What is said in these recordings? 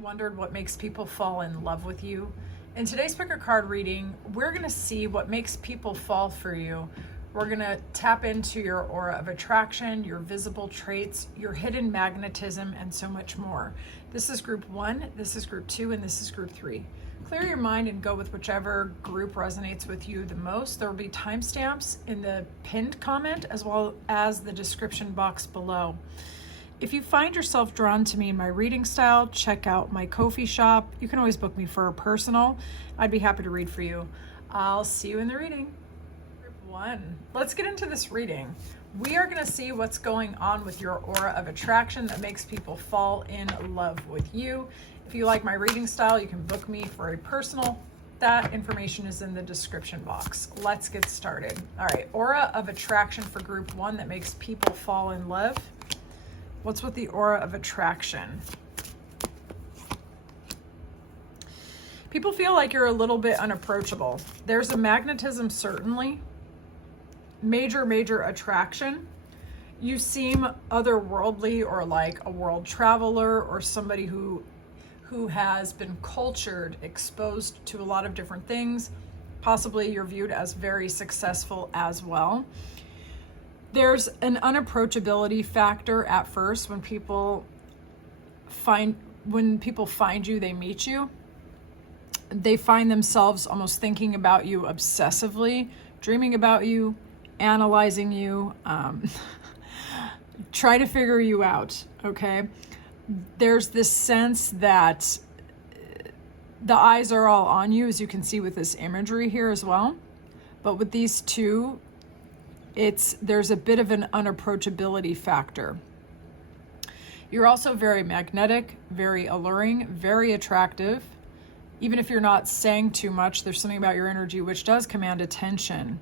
Wondered what makes people fall in love with you? In today's pick a card reading, we're going to see what makes people fall for you. We're going to tap into your aura of attraction, your visible traits, your hidden magnetism, and so much more. This is group 1, this is group 2, and this is group 3. Clear your mind and go with whichever group resonates with you the most. There will be timestamps in the pinned comment as well as the description box below. If you find yourself drawn to me in my reading style, check out my Ko-fi shop. You can always book me for a personal. I'd be happy to read for you. I'll see you in the reading. Group 1. Let's get into this reading. We are going to see what's going on with your aura of attraction that makes people fall in love with you. If you like my reading style, you can book me for a personal. That information is in the description box. Let's get started. All right, aura of attraction for group 1 that makes people fall in love. What's with the aura of attraction? People feel like you're a little bit unapproachable. There's a magnetism, certainly. Major attraction. You seem otherworldly or like a world traveler or somebody who has been cultured, exposed to a lot of different things. Possibly you're viewed as very successful as well. There's an unapproachability factor at first when people find you, they meet you. They find themselves almost thinking about you obsessively, dreaming about you, analyzing you, try to figure you out, okay? There's this sense that the eyes are all on you, as you can see with this imagery here as well. But with these two, there's a bit of an unapproachability factor. You're also very magnetic, very alluring, very attractive. Even if you're not saying too much, there's something about your energy which does command attention.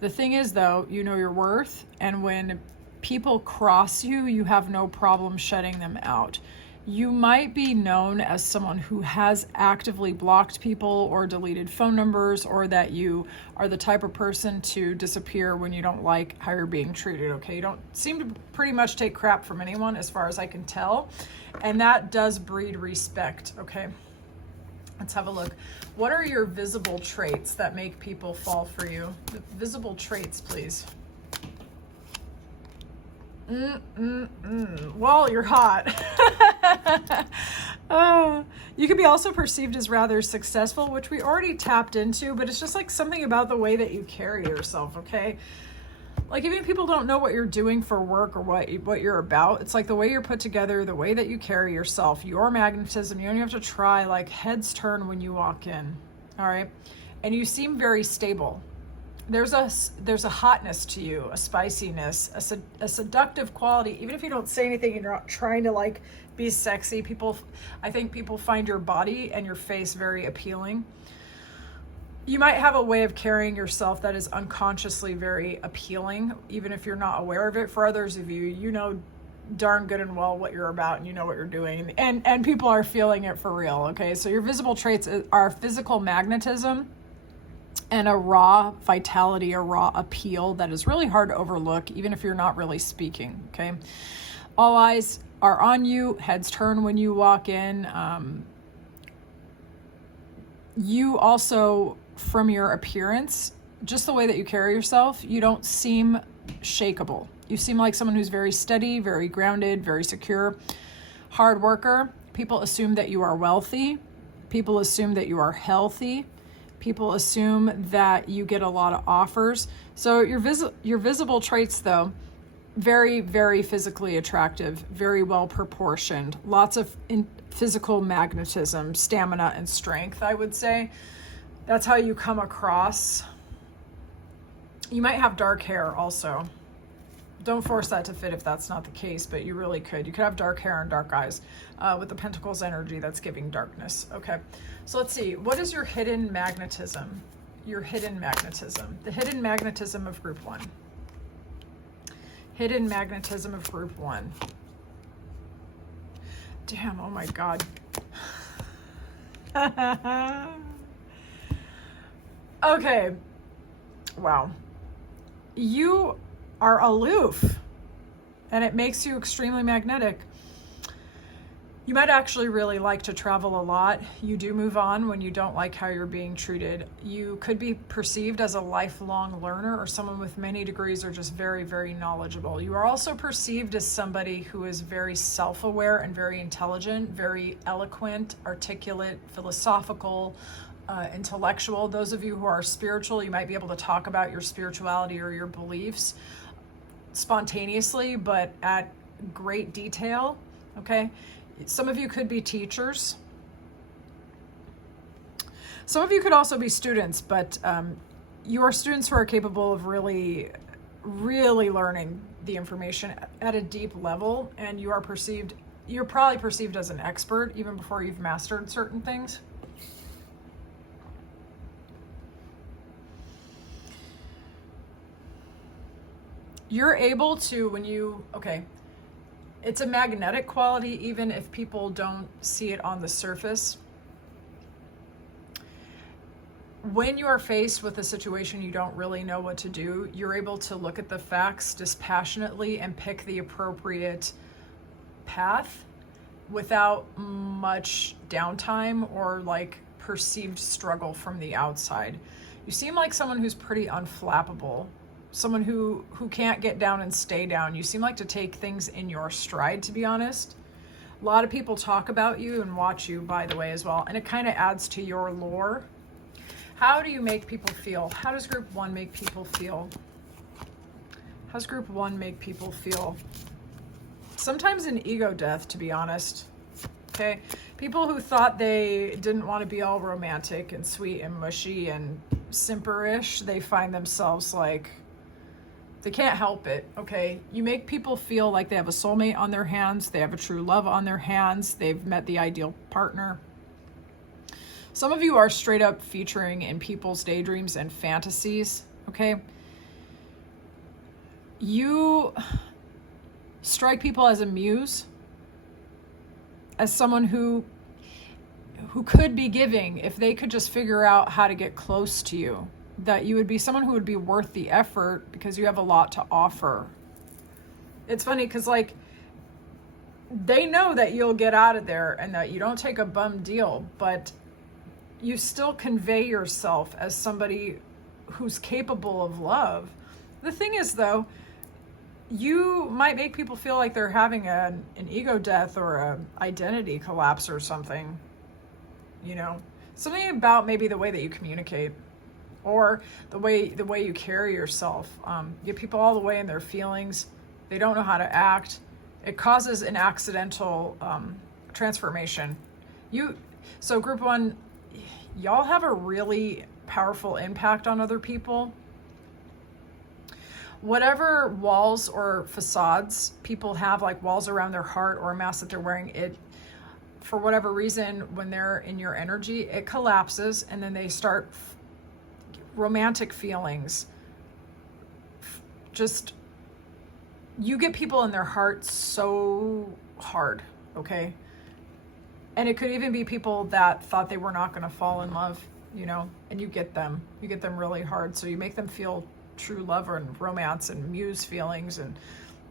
The thing is, though, you know your worth, and when people cross you, you have no problem shutting them out. You might be known as someone who has actively blocked people or deleted phone numbers, or that you are the type of person to disappear when you don't like how you're being treated, okay? You don't seem to pretty much take crap from anyone as far as I can tell, and that does breed respect, okay? Let's have a look. What are your visible traits that make people fall for you? The visible traits, please. Well, you're hot. You could be also perceived as rather successful, which we already tapped into, but it's just like something about the way that you carry yourself, okay? Like, even if people don't know what you're doing for work or what you're about, it's like the way you're put together, the way that you carry yourself, your magnetism. You don't even have to try, like, heads turn when you walk in, all right? And you seem very stable. There's a hotness to you, a spiciness, a seductive quality. Even if you don't say anything and you're not trying to like be sexy, I think people find your body and your face very appealing. You might have a way of carrying yourself that is unconsciously very appealing, even if you're not aware of it. For others of you, you know darn good and well what you're about, and you know what you're doing, and people are feeling it for real, okay? So your visible traits are physical magnetism and a raw vitality, a raw appeal that is really hard to overlook, even if you're not really speaking, okay? All eyes are on you, heads turn when you walk in. You also, from your appearance, just the way that you carry yourself, you don't seem shakeable. You seem like someone who's very steady, very grounded, very secure, hard worker. People assume that you are wealthy. People assume that you are healthy. People assume that you get a lot of offers. So your visible traits, though, very physically attractive, very well proportioned, lots of physical magnetism, stamina, and strength, I would say. That's how you come across. You might have dark hair also. Don't force that to fit if that's not the case, but you really could. You could have dark hair and dark eyes with the Pentacles energy that's giving darkness. Okay, so let's see. What is your hidden magnetism? Your hidden magnetism. The hidden magnetism of group 1. Hidden magnetism of group 1. Damn, oh my God. Okay. Wow. You are aloof, and it makes you extremely magnetic. You might actually really like to travel a lot. You do move on when you don't like how you're being treated. You could be perceived as a lifelong learner or someone with many degrees or just very, very knowledgeable. You are also perceived as somebody who is very self-aware and very intelligent, very eloquent, articulate, philosophical, intellectual. Those of you who are spiritual, you might be able to talk about your spirituality or your beliefs spontaneously, but at great detail, okay? Some of you could be teachers. Some of you could also be students, but you are students who are capable of really, really learning the information at a deep level, and you're probably perceived as an expert even before you've mastered certain things. You're able to, it's a magnetic quality even if people don't see it on the surface. When you are faced with a situation you don't really know what to do, you're able to look at the facts dispassionately and pick the appropriate path without much downtime or like perceived struggle from the outside. You seem like someone who's pretty unflappable. Someone who can't get down and stay down. You seem like to take things in your stride, to be honest. A lot of people talk about you and watch you, by the way, as well. And it kind of adds to your lore. How do you make people feel? How does group 1 make people feel? How does group 1 make people feel? Sometimes an ego death, to be honest. Okay? People who thought they didn't want to be all romantic and sweet and mushy and simperish, they find themselves like, they can't help it, okay? You make people feel like they have a soulmate on their hands, they have a true love on their hands, they've met the ideal partner. Some of you are straight up featuring in people's daydreams and fantasies, okay? You strike people as a muse, as someone who could be giving if they could just figure out how to get close to you. That you would be someone who would be worth the effort because you have a lot to offer. It's funny because like they know that you'll get out of there and that you don't take a bum deal, but you still convey yourself as somebody who's capable of love. The thing is though, you might make people feel like they're having an ego death or an identity collapse or something, something about maybe the way that you communicate. Or the way you carry yourself. Get people all the way in their feelings. They don't know how to act. It causes an accidental transformation. So group 1, y'all have a really powerful impact on other people. Whatever walls or facades people have, like walls around their heart or a mask that they're wearing, it, for whatever reason, when they're in your energy, it collapses and then they start romantic feelings. Just, you get people in their hearts so hard, okay? And it could even be people that thought they were not going to fall in love, and you get them really hard. So you make them feel true love and romance and muse feelings, and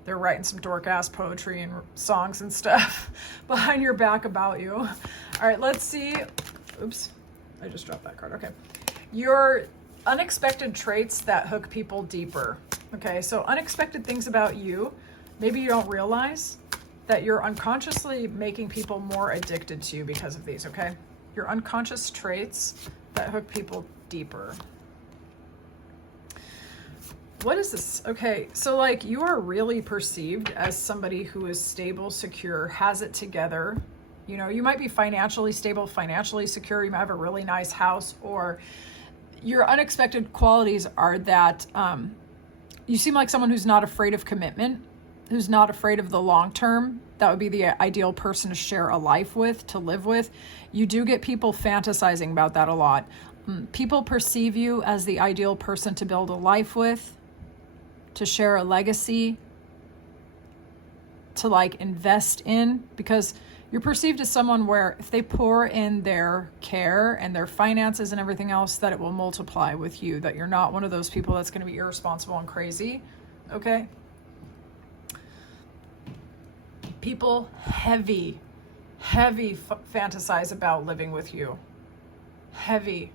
they're writing some dork ass poetry and songs and stuff behind your back about you. All right, let's see. Oops, I just dropped that card. Okay. Your unexpected traits that hook people deeper. Okay, so unexpected things about you, maybe you don't realize that you're unconsciously making people more addicted to you because of these, okay? Your unconscious traits that hook people deeper. What is this? Okay, so like you are really perceived as somebody who is stable, secure, has it together. You might be financially stable, financially secure, you might have a really nice house, or your unexpected qualities are that you seem like someone who's not afraid of commitment, who's not afraid of the long term. That would be the ideal person to share a life with, to live with. You do get people fantasizing about that a lot. People perceive you as the ideal person to build a life with, to share a legacy, to like invest in, because you're perceived as someone where if they pour in their care and their finances and everything else, that it will multiply with you, that you're not one of those people that's going to be irresponsible and crazy, okay? People heavy fantasize about living with you. Heavy.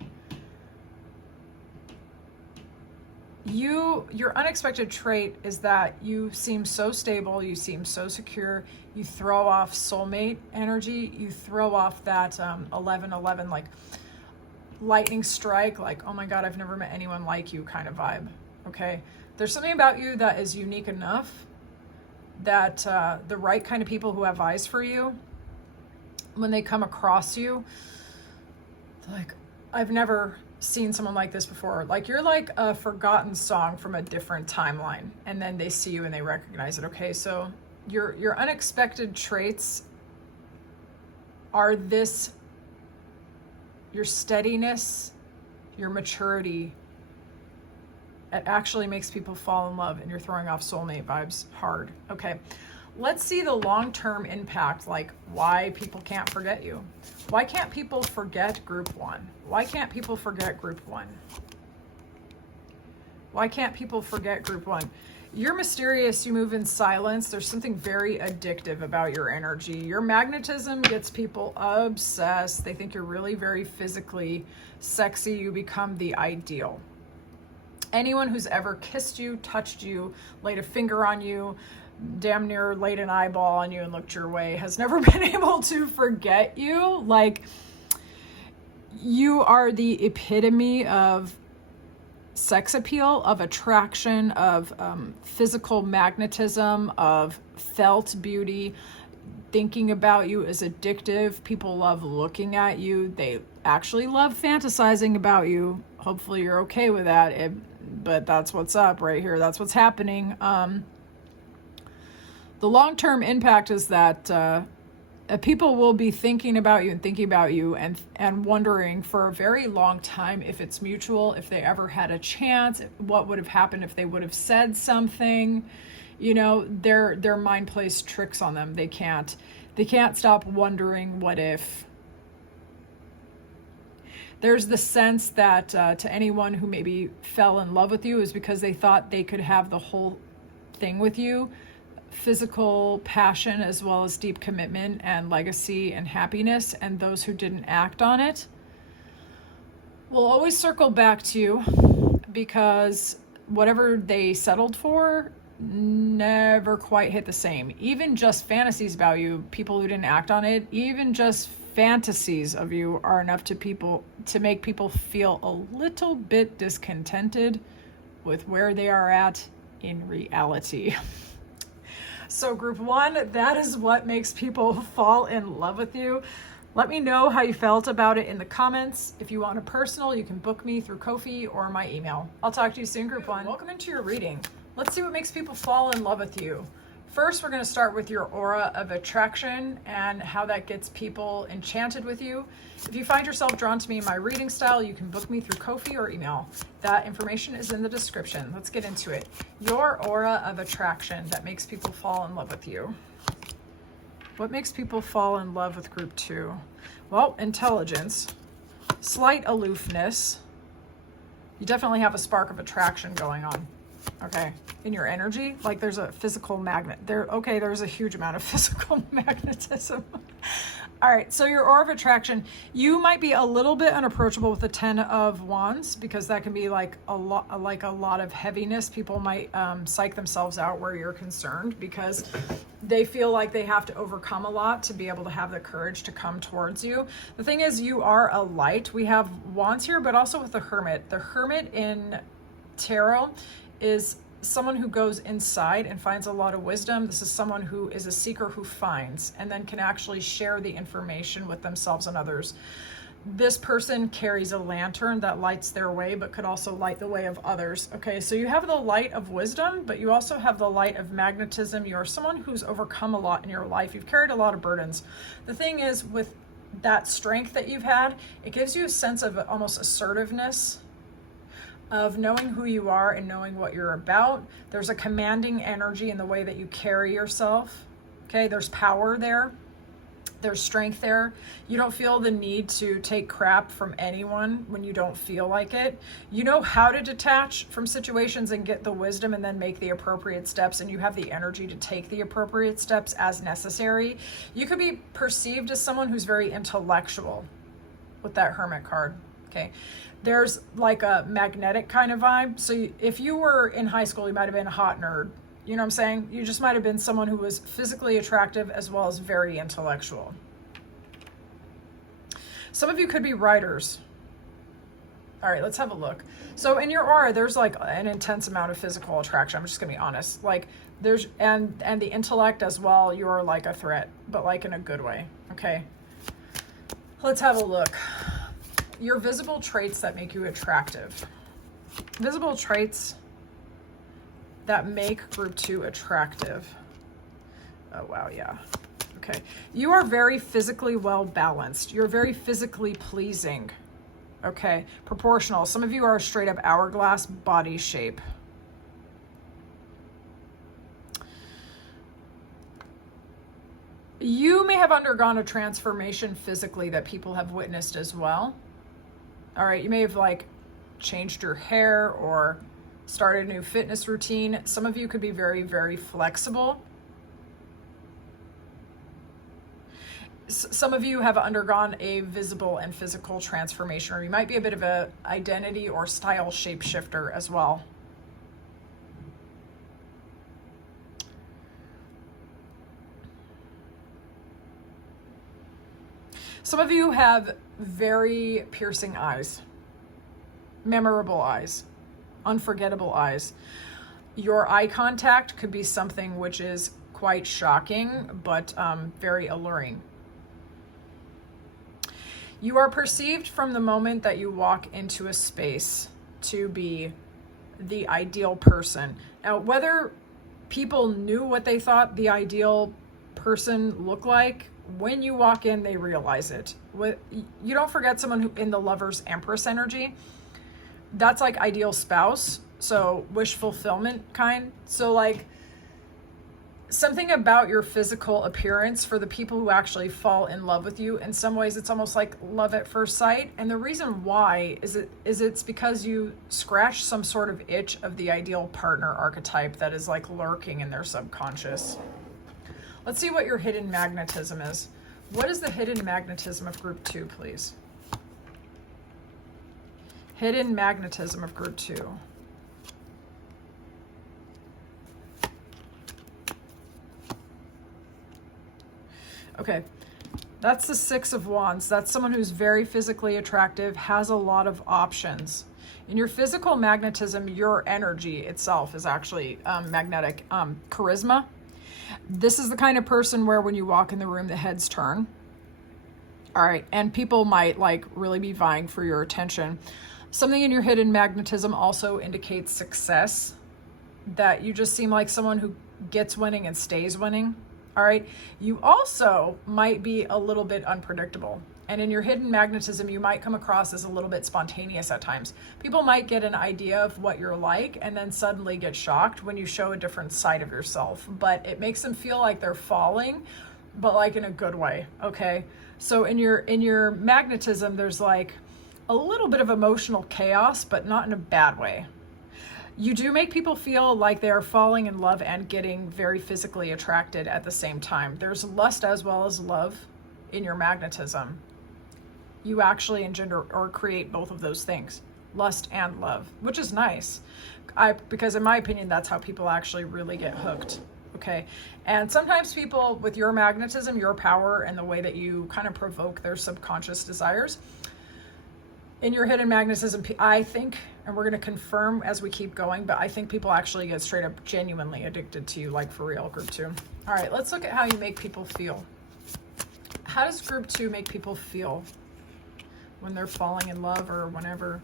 Your unexpected trait is that you seem so stable, you seem so secure, you throw off soulmate energy, you throw off that 1111, like lightning strike, like, oh my God, I've never met anyone like you kind of vibe, okay? There's something about you that is unique enough that the right kind of people who have eyes for you, when they come across you, like, I've never seen someone like this before. Like, you're like a forgotten song from a different timeline, and then they see you and they recognize it. Okay, so your unexpected traits are this: your steadiness, your maturity. It actually makes people fall in love, and you're throwing off soulmate vibes hard. Okay, let's see the long-term impact, like why people can't forget you. Why can't people forget group one? Why can't people forget group one? Why can't people forget group one? You're mysterious, you move in silence. There's something very addictive about your energy. Your magnetism gets people obsessed. They think you're really very physically sexy. You become the ideal. Anyone who's ever kissed you, touched you, laid a finger on you, damn near laid an eyeball on you and looked your way has never been able to forget you. Like, you are the epitome of sex appeal, of attraction, of physical magnetism, of felt beauty. Thinking about you is addictive. People love looking at you. They actually love fantasizing about you. Hopefully you're okay with that. But that's what's up right here. That's what's happening. The long-term impact is that people will be thinking about you and wondering for a very long time if it's mutual, if they ever had a chance, what would have happened if they would have said something. You know, their mind plays tricks on them. They can't stop wondering what if. There's the sense that to anyone who maybe fell in love with you is because they thought they could have the whole thing with you. Physical passion as well as deep commitment and legacy and happiness, and those who didn't act on it will always circle back to you, because whatever they settled for never quite hit the same. Even just fantasies about you, people who didn't act on it, even just fantasies of you are enough to make people feel a little bit discontented with where they are at in reality. So group one, that is what makes people fall in love with you. Let me know how you felt about it in the comments. If you want a personal, you can book me through Ko-fi or my email. I'll talk to you soon, group one. Welcome into your reading. Let's see what makes people fall in love with you. First, we're going to start with your aura of attraction and how that gets people enchanted with you. If you find yourself drawn to me in my reading style, you can book me through Ko-fi or email. That information is in the description. Let's get into it. Your aura of attraction that makes people fall in love with you. What makes people fall in love with group two? Well, intelligence, slight aloofness. You definitely have a spark of attraction going on. Okay, in your energy, like there's a physical magnet there. Okay, there's a huge amount of physical magnetism. All right, so your aura of attraction, you might be a little bit unapproachable with the 10 of Wands, because that can be like a lot of heaviness. People might psych themselves out where you're concerned, because they feel like they have to overcome a lot to be able to have the courage to come towards you. The thing is, you are a light. We have Wands here, but also with the Hermit. The Hermit in Tarot is someone who goes inside and finds a lot of wisdom. This is someone who is a seeker who finds and then can actually share the information with themselves and others. This person carries a lantern that lights their way, but could also light the way of others. Okay, so you have the light of wisdom, but you also have the light of magnetism. You're someone who's overcome a lot in your life. You've carried a lot of burdens. The thing is, with that strength that you've had, it gives you a sense of almost assertiveness, of knowing who you are and knowing what you're about. There's a commanding energy in the way that you carry yourself. Okay, there's power there. There's strength there. You don't feel the need to take crap from anyone when you don't feel like it. You know how to detach from situations and get the wisdom and then make the appropriate steps, and you have the energy to take the appropriate steps as necessary. You could be perceived as someone who's very intellectual with that Hermit card, okay? There's like a magnetic kind of vibe. So if you were in high school, you might have been a hot nerd. You know what I'm saying? You just might have been someone who was physically attractive as well as very intellectual. Some of you could be writers. All right, let's have a look. So in your aura, there's like an intense amount of physical attraction. I'm just gonna be honest. Like there's, and the intellect as well, you're like a threat, but like in a good way, okay? Let's have a look. Your visible traits that make you attractive. Visible traits that make group 2 attractive. Oh, wow, yeah. Okay. You are very physically well balanced. You're very physically pleasing. Okay. Proportional. Some of you are straight up hourglass body shape. You may have undergone a transformation physically that people have witnessed as well. All right. You may have like changed your hair or started a new fitness routine. Some of you could be very, very flexible. Some of you have undergone a visible and physical transformation, or you might be a bit of a identity or style shapeshifter as well. Some of you have very piercing eyes, memorable eyes, unforgettable eyes. Your eye contact could be something which is quite shocking, but very alluring. You are perceived from the moment that you walk into a space to be the ideal person. Now, whether people knew what they thought the ideal person looked like, when you walk in, they realize it. You don't forget someone who in the Lover's Empress energy. That's like ideal spouse, so wish fulfillment kind. So like something about your physical appearance for the people who actually fall in love with you, in some ways it's almost like love at first sight. And the reason why is it's because you scratch some sort of itch of the ideal partner archetype that is like lurking in their subconscious. Let's see what your hidden magnetism is. What is the hidden magnetism of group 2, please? Hidden magnetism of group 2. Okay, that's the 6 of Wands. That's someone who's very physically attractive, has a lot of options. In your physical magnetism, your energy itself is actually magnetic. Charisma. This is the kind of person where when you walk in the room, the heads turn. All right, and people might like really be vying for your attention. Something in your hidden magnetism also indicates success, that you just seem like someone who gets winning and stays winning. All right. You also might be a little bit unpredictable. And in your hidden magnetism, you might come across as a little bit spontaneous at times. People might get an idea of what you're like and then suddenly get shocked when you show a different side of yourself. But it makes them feel like they're falling, but like in a good way. Okay. So in your magnetism, there's like a little bit of emotional chaos, but not in a bad way. You do make people feel like they're falling in love and getting very physically attracted at the same time. There's lust as well as love in your magnetism. You actually engender or create both of those things, lust and love, which is nice. Because in my opinion, that's how people actually really get hooked. Okay. And sometimes people with your magnetism, your power, and the way that you kind of provoke their subconscious desires, in your hidden magnetism, I think, and we're going to confirm as we keep going, but I think people actually get straight up genuinely addicted to you, like for real, group 2. All right, let's look at how you make people feel. How does group 2 make people feel when they're falling in love or whenever?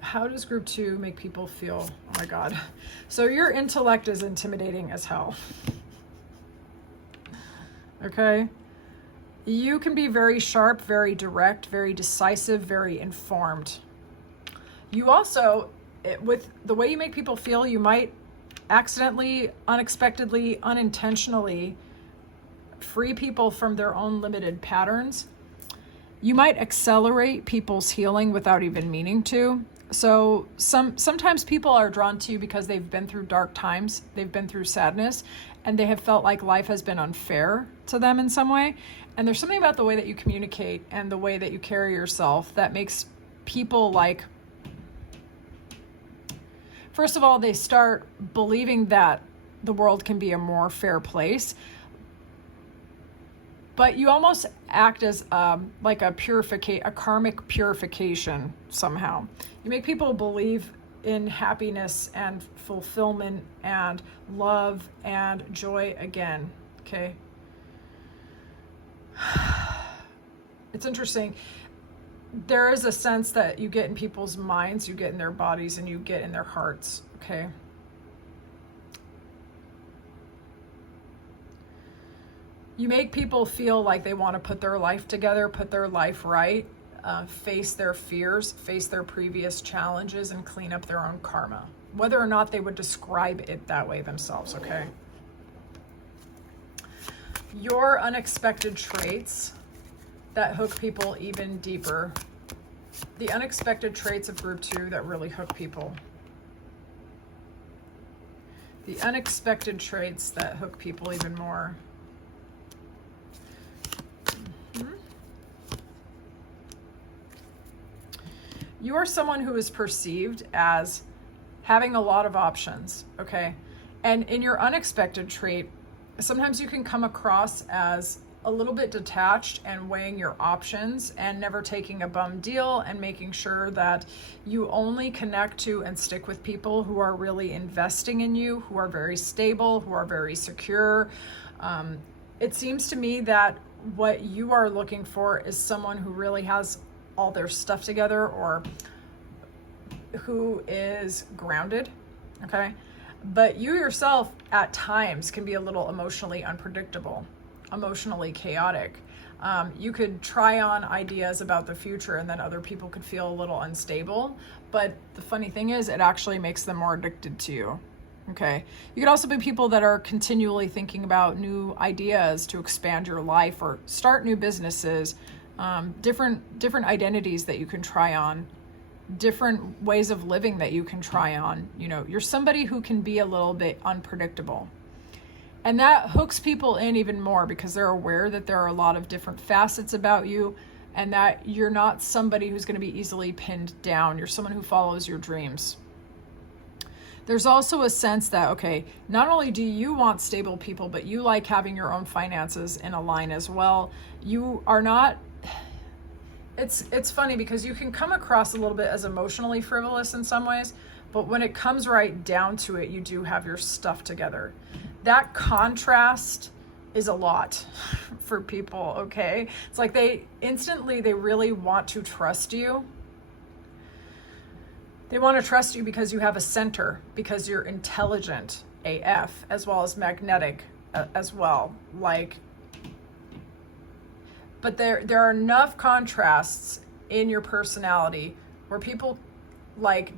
How does group 2 make people feel? Oh my God. So your intellect is intimidating as hell. Okay. You can be very sharp, very direct, very decisive, very informed. You also, with the way you make people feel, you might accidentally, unexpectedly, unintentionally free people from their own limited patterns. You might accelerate people's healing without even meaning to. So sometimes people are drawn to you because they've been through dark times, they've been through sadness, and they have felt like life has been unfair to them in some way. And there's something about the way that you communicate and the way that you carry yourself that makes people like, first of all, they start believing that the world can be a more fair place. But you almost act as like a karmic purification somehow. You make people believe in happiness and fulfillment and love and joy again, okay? It's interesting. There is a sense that you get in people's minds, you get in their bodies, and you get in their hearts, okay? You make people feel like they want to put their life together, put their life right, face their fears, face their previous challenges, and clean up their own karma, whether or not they would describe it that way themselves, okay? Your unexpected traits that hook people even deeper. The unexpected traits of group 2 that really hook people. The unexpected traits that hook people even more. You are someone who is perceived as having a lot of options, okay? And in your unexpected trait, sometimes you can come across as a little bit detached and weighing your options and never taking a bum deal and making sure that you only connect to and stick with people who are really investing in you, who are very stable, who are very secure. It seems to me that what you are looking for is someone who really has all their stuff together, or who is grounded, okay? But you yourself at times can be a little emotionally unpredictable, emotionally chaotic. You could try on ideas about the future and then other people could feel a little unstable. But the funny thing is, it actually makes them more addicted to you, okay? You could also be people that are continually thinking about new ideas to expand your life or start new businesses, different identities that you can try on, different ways of living that you can try on. You know, you're somebody who can be a little bit unpredictable. And that hooks people in even more because they're aware that there are a lot of different facets about you and that you're not somebody who's going to be easily pinned down. You're someone who follows your dreams. There's also a sense that, okay, not only do you want stable people, but you like having your own finances in a line as well. You are not, it's funny because you can come across a little bit as emotionally frivolous in some ways, but when it comes right down to it, you do have your stuff together. That contrast is a lot for people, okay? It's like they really want to trust you. They want to trust you because you have a center, because you're intelligent AF, as well as magnetic as well. But there are enough contrasts in your personality where people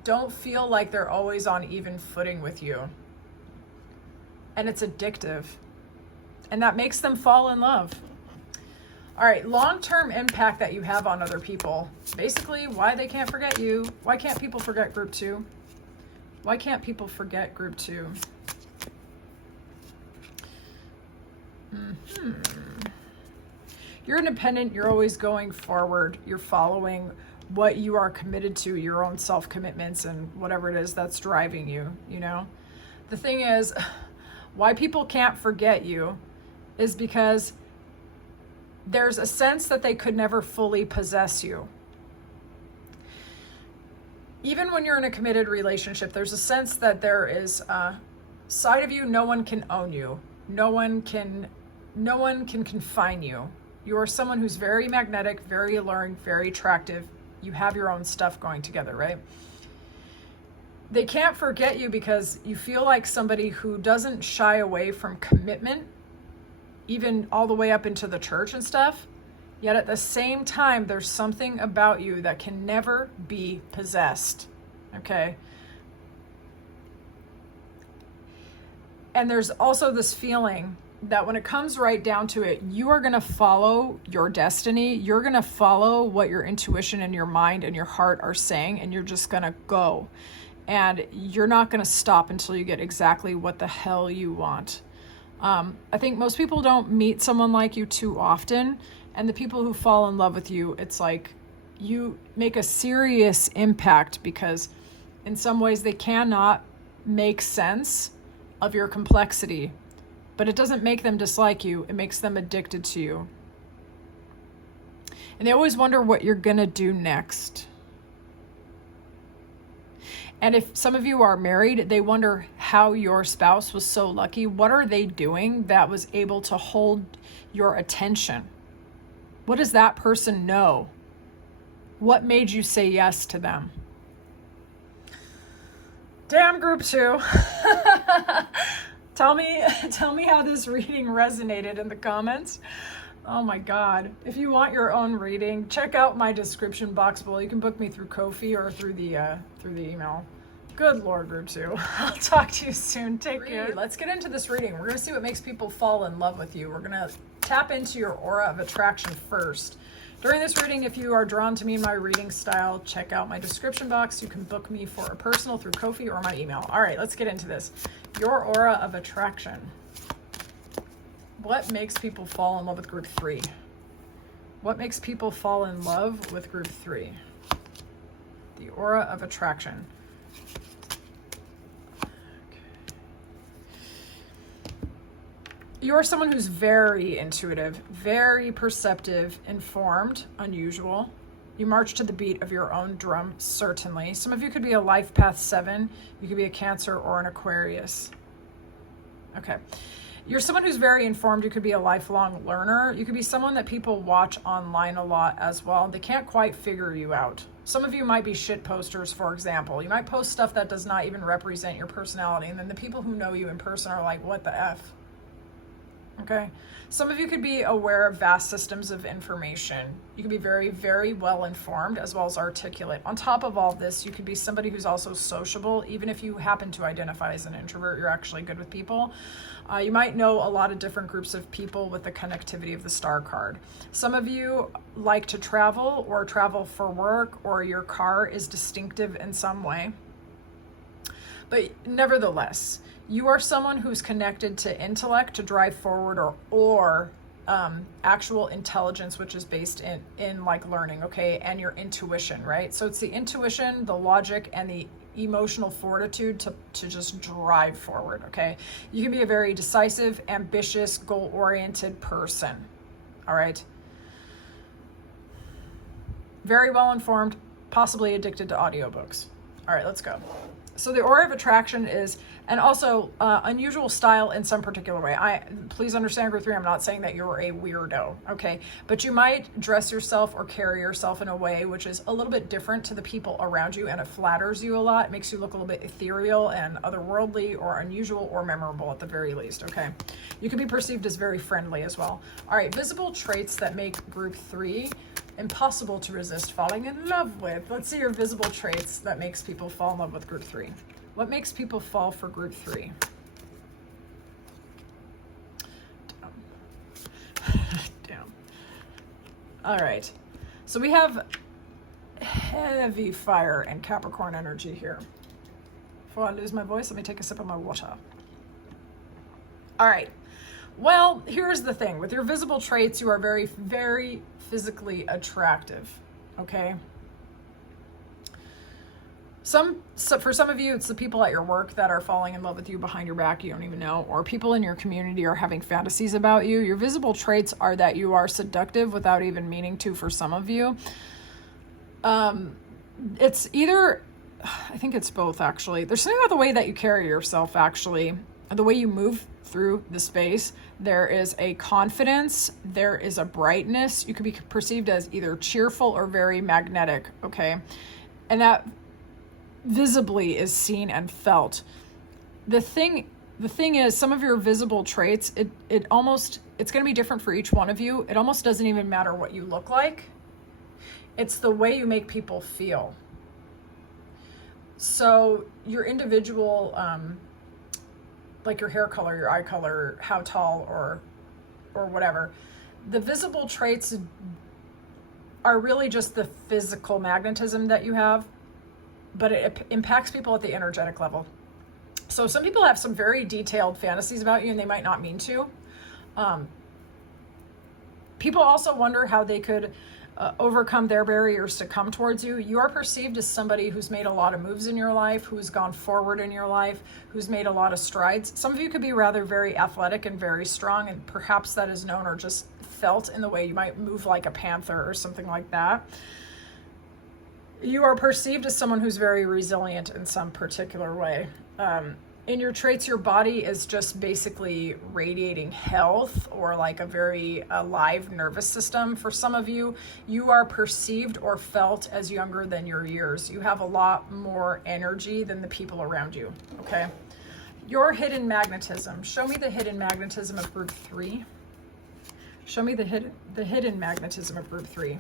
don't feel like they're always on even footing with you. And it's addictive. And that makes them fall in love. All right, long-term impact that you have on other people. Basically, why they can't forget you. Why can't people forget group 2? Why can't people forget group 2? You're independent. You're always going forward. You're following what you are committed to, your own self-commitments and whatever it is that's driving you, you know? The thing is, why people can't forget you is because there's a sense that they could never fully possess you. Even when you're in a committed relationship, there's a sense that there is a side of you, no one can own you. No one can confine you. You are someone who's very magnetic, very alluring, very attractive. You have your own stuff going together, right? They can't forget you because you feel like somebody who doesn't shy away from commitment, even all the way up into the church and stuff. Yet at the same time, there's something about you that can never be possessed, okay? And there's also this feeling that when it comes right down to it, you are going to follow your destiny. You're going to follow what your intuition and your mind and your heart are saying, and you're just going to go. And you're not going to stop until you get exactly what the hell you want. I think most people don't meet someone like you too often. And the people who fall in love with you, it's like you make a serious impact, because in some ways they cannot make sense of your complexity. But it doesn't make them dislike you. It makes them addicted to you. And they always wonder what you're going to do next. And if some of you are married, they wonder how your spouse was so lucky. What are they doing that was able to hold your attention? What does that person know? What made you say yes to them? Damn, group 2. Tell me how this reading resonated in the comments. Oh my God. If you want your own reading, check out my description box below. You can book me through Ko-fi or through the email. Good Lord, group 2. I'll talk to you soon. Take care. Let's get into this reading. We're going to see what makes people fall in love with you. We're going to tap into your aura of attraction first. During this reading, if you are drawn to me in my reading style, check out my description box. You can book me for a personal through Ko-fi or my email. All right, let's get into this. Your aura of attraction. What makes people fall in love with group 3? What makes people fall in love with group 3? The aura of attraction. You are someone who's very intuitive, very perceptive, informed, unusual. You march to the beat of your own drum, certainly. Some of you could be a life path 7. You could be a Cancer or an Aquarius. Okay. You're someone who's very informed. You could be a lifelong learner. You could be someone that people watch online a lot as well. They can't quite figure you out. Some of you might be shit posters, for example. You might post stuff that does not even represent your personality. And then the people who know you in person are like, what the F? Okay. Some of you could be aware of vast systems of information. You could be very, very well informed as well as articulate. On top of all this, you could be somebody who's also sociable. Even if you happen to identify as an introvert, you're actually good with people. You might know a lot of different groups of people with the connectivity of the star card. Some of you like to travel or travel for work, or your car is distinctive in some way. But nevertheless, you are someone who's connected to intellect to drive forward, or actual intelligence, which is based in like learning, okay, and your intuition, right? So it's the intuition, the logic, and the emotional fortitude to just drive forward, okay? You can be a very decisive, ambitious, goal-oriented person, all right? Very well informed, possibly addicted to audiobooks. All right, let's go. So the aura of attraction is, and also unusual style in some particular way. Please understand, group 3, I'm not saying that you're a weirdo, okay? But you might dress yourself or carry yourself in a way which is a little bit different to the people around you, and it flatters you a lot. It makes you look a little bit ethereal and otherworldly or unusual or memorable at the very least, okay? You can be perceived as very friendly as well. All right, visible traits that make group 3 impossible to resist falling in love with. Let's see your visible traits that makes people fall in love with group 3. What makes people fall for group 3? Damn. All right. So we have heavy fire and Capricorn energy here. Before I lose my voice, let me take a sip of my water. All right. Well, here's the thing. With your visible traits, you are very, very physically attractive, okay? For some of you, it's the people at your work that are falling in love with you behind your back, you don't even know, or people in your community are having fantasies about you. Your visible traits are that you are seductive without even meaning to for some of you. It's either, I think it's both actually. There's something about the way that you carry yourself actually, the way you move through the space. There is a confidence, there is a brightness. You could be perceived as either cheerful or very magnetic, okay? And that visibly is seen and felt. The thing is, some of your visible traits, it's going to be different for each one of you. It almost doesn't even matter what you look like. It's the way you make people feel. So your individual like your hair color, your eye color, how tall, or whatever. The visible traits are really just the physical magnetism that you have, but it impacts people at the energetic level. So some people have some very detailed fantasies about you and they might not mean to. People also wonder how they could overcome their barriers to come towards you. You are perceived as somebody who's made a lot of moves in your life, who's gone forward in your life, who's made a lot of strides. Some of you could be rather very athletic and very strong, and perhaps that is known or just felt in the way you might move like a panther or something like that. You are perceived as someone who's very resilient in some particular way. In your traits, your body is just basically radiating health or like a very alive nervous system. For some of you, you are perceived or felt as younger than your years. You have a lot more energy than the people around you, okay? Your hidden magnetism. Show me the hidden magnetism of group 3. Show me the hidden magnetism of group 3.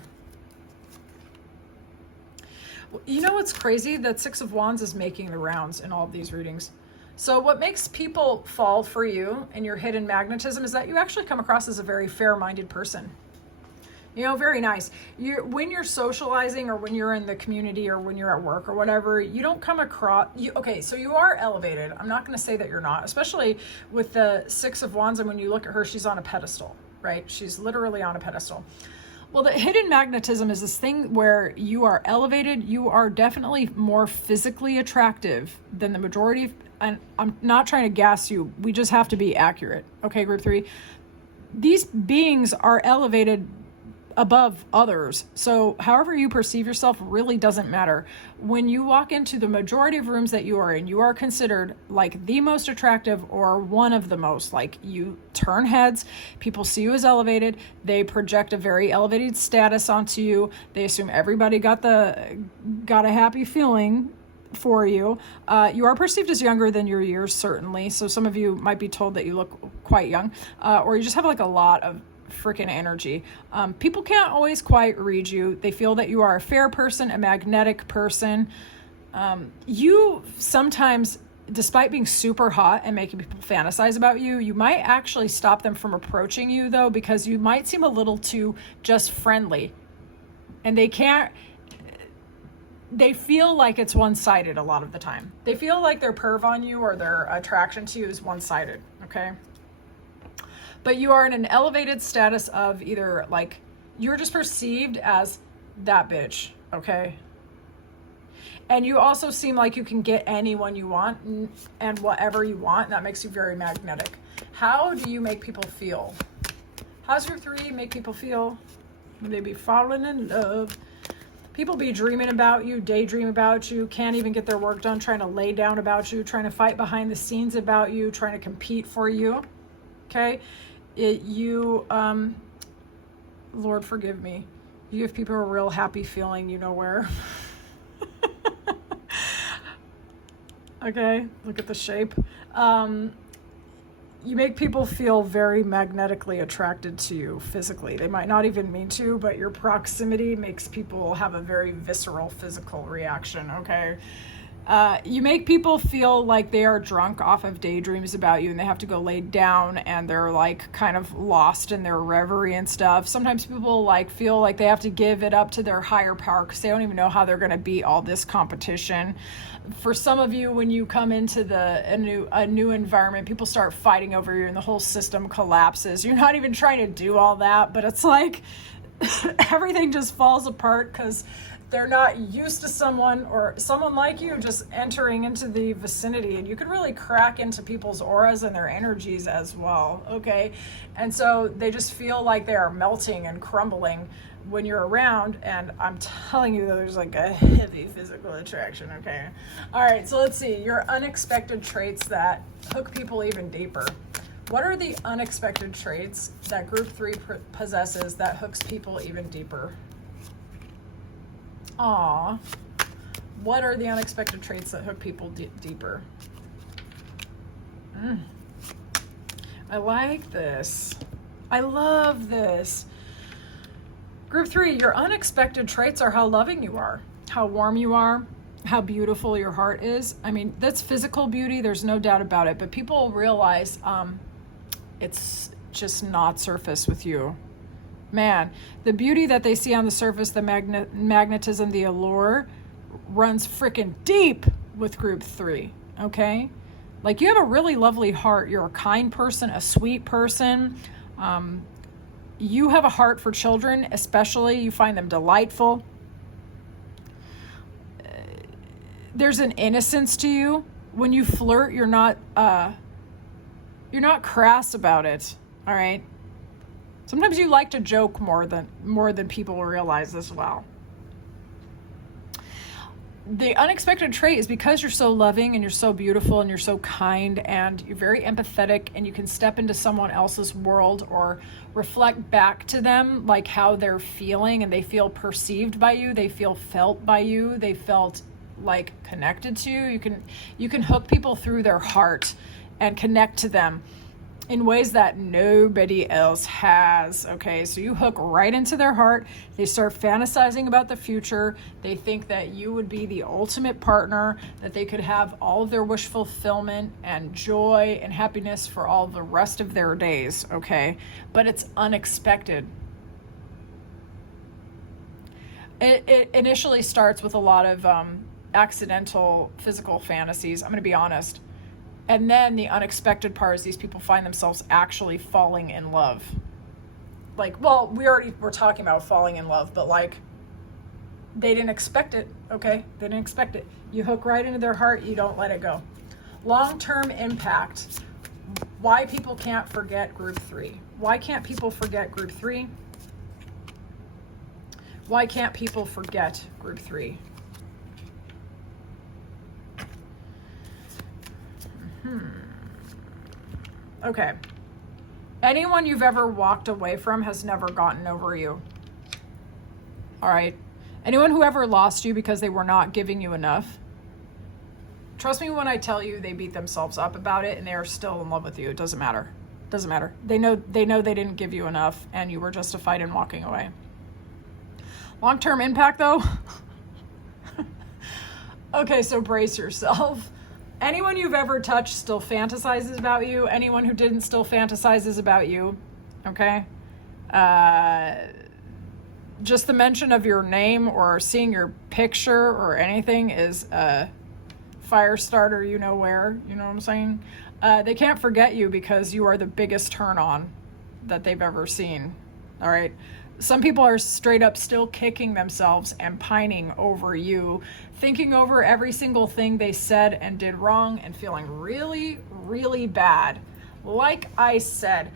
You know what's crazy? That 6 of Wands is making the rounds in all of these readings. So what makes people fall for you and your hidden magnetism is that you actually come across as a very fair-minded person. You know, very nice. When you're socializing or when you're in the community or when you're at work or whatever, you don't come across... Okay, so you are elevated. I'm not going to say that you're not, especially with the 6 of Wands. And when you look at her, she's on a pedestal, right? She's literally on a pedestal. Well, the hidden magnetism is this thing where you are elevated. You are definitely more physically attractive than the majority. And I'm not trying to gas you. We just have to be accurate. Okay, group 3. These beings are elevated above others. So however you perceive yourself really doesn't matter. When you walk into the majority of rooms that you are in, you are considered like the most attractive or one of the most. Like, you turn heads, people see you as elevated, they project a very elevated status onto you, they assume everybody got a happy feeling for you. You are perceived as younger than your years, certainly. So some of you might be told that you look quite young, or you just have like a lot of freaking energy. People can't always quite read you. They feel that you are a fair person, a magnetic person. You sometimes, despite being super hot and making people fantasize about you, you might actually stop them from approaching you though, because you might seem a little too just friendly, and they feel like it's one-sided a lot of the time. They feel like their perv on you or their attraction to you is one-sided, okay? But you are in an elevated status of either like, you're just perceived as that bitch, okay? And you also seem like you can get anyone you want and whatever you want, and that makes you very magnetic. How do you make people feel? How's your 3 make people feel? They be falling in love. People be dreaming about you, daydream about you, can't even get their work done, trying to lay down about you, trying to fight behind the scenes about you, trying to compete for you, okay? Lord forgive me, you give people a real happy feeling, you know where. Okay, look at the shape. You make people feel very magnetically attracted to you physically. They might not even mean to, but your proximity makes people have a very visceral physical reaction, okay? You make people feel like they are drunk off of daydreams about you and they have to go lay down and they're like kind of lost in their reverie and stuff. Sometimes people like feel like they have to give it up to their higher power because they don't even know how they're going to beat all this competition. For some of you, when you come into a new environment, people start fighting over you and the whole system collapses. You're not even trying to do all that, but it's like everything just falls apart because they're not used to someone or someone like you just entering into the vicinity, and you can really crack into people's auras and their energies as well, okay? And so they just feel like they are melting and crumbling when you're around, and I'm telling you that there's like a heavy physical attraction, okay? All right, so let's see, your unexpected traits that hook people even deeper. What are the unexpected traits that group 3 possesses that hooks people even deeper? Aw, what are the unexpected traits that hook people deeper? I like this. I love this. Group 3, your unexpected traits are how loving you are, how warm you are, how beautiful your heart is. I mean, that's physical beauty, there's no doubt about it, but people realize it's just not surface with you. Man, the beauty that they see on the surface, the magnetism, the allure, runs freaking deep with group 3, okay? Like, you have a really lovely heart. You're a kind person, a sweet person. You have a heart for children, especially. You find them delightful. There's an innocence to you. When you flirt, you're not crass about it, all right? Sometimes you like to joke more than people realize as well. The unexpected trait is because you're so loving and you're so beautiful and you're so kind and you're very empathetic and you can step into someone else's world or reflect back to them like how they're feeling, and they feel perceived by you, they feel felt by you, they felt like connected to you. You can hook people through their heart and connect to them in ways that nobody else has, okay? So you hook right into their heart. They start fantasizing about the future. They think that you would be the ultimate partner, that they could have all of their wish fulfillment and joy and happiness for all the rest of their days, okay? But it's unexpected. It initially starts with a lot of accidental physical fantasies, I'm gonna be honest. And then the unexpected part is these people find themselves actually falling in love. Like, well, we're talking about falling in love, but like, they didn't expect it, okay? They didn't expect it. You hook right into their heart, you don't let it go. Long-term impact. Why people can't forget group 3. Why can't people forget group 3? Why can't people forget group 3? Okay. Anyone you've ever walked away from has never gotten over you. All right. Anyone who ever lost you because they were not giving you enough. Trust me when I tell you they beat themselves up about it and they are still in love with you. It doesn't matter. Doesn't matter. They know they didn't give you enough and you were justified in walking away. Long-term impact though. Okay, so brace yourself. Anyone you've ever touched still fantasizes about you. Anyone who didn't still fantasizes about you. Okay? Just the mention of your name or seeing your picture or anything is a fire starter, you know where. You know what I'm saying? They can't forget you because you are the biggest turn on that they've ever seen. All right? Some people are straight up still kicking themselves and pining over you, thinking over every single thing they said and did wrong and feeling really, really bad. Like I said,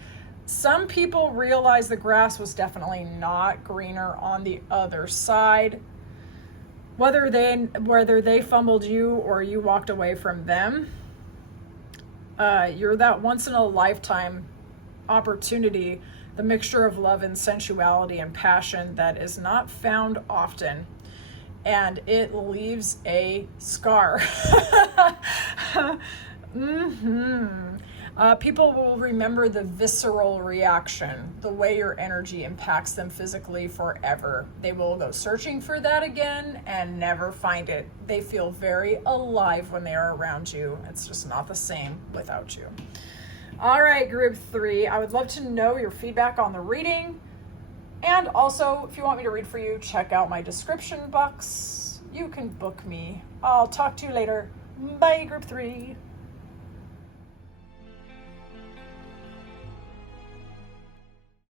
some people realize the grass was definitely not greener on the other side. Whether they fumbled you or you walked away from them, you're that once in a lifetime opportunity, the mixture of love and sensuality and passion that is not found often, and it leaves a scar. People will remember the visceral reaction, the way your energy impacts them physically forever. They will go searching for that again and never find it. They feel very alive when they are around you. It's just not the same without you. All right, group 3, I would love to know your feedback on the reading. And also, if you want me to read for you, check out my description box. You can book me. I'll talk to you later. Bye, group 3.